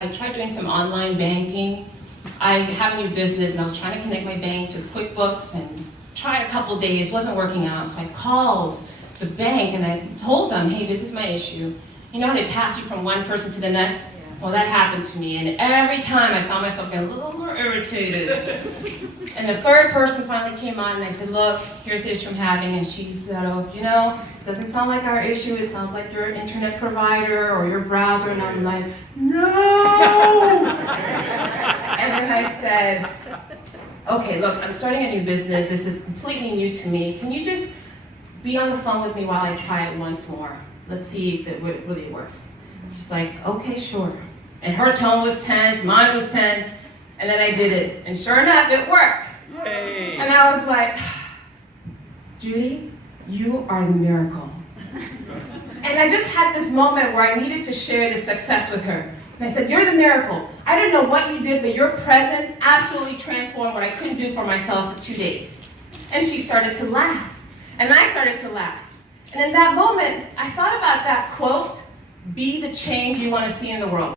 I tried doing some online banking. I have a new business and I was trying to connect my bank to QuickBooks and tried a couple days, wasn't working out. So I called the bank and I told them, hey, this is my issue. You know how they pass you from one person to the next? Well, that happened to me, and every time I found myself getting a little more irritated. And the third person finally came on and I said, look, here's the issue I'm having. And she said, oh, you know, it doesn't sound like our issue. It sounds like your internet provider or your browser. And I'm like, no! And then I said, okay, look, I'm starting a new business. This is completely new to me. Can you just be on the phone with me while I try it once more? Let's see if it really works. She's like, okay, sure. And her tone was tense, mine was tense, and then I did it. And sure enough, it worked. Yay. And I was like, Judy, you are the miracle. And I just had this moment where I needed to share this success with her. And I said, you're the miracle. I don't know what you did, but your presence absolutely transformed what I couldn't do for myself for 2 days. And she started to laugh. And I started to laugh. And in that moment, I thought about that quote, be the change you want to see in the world.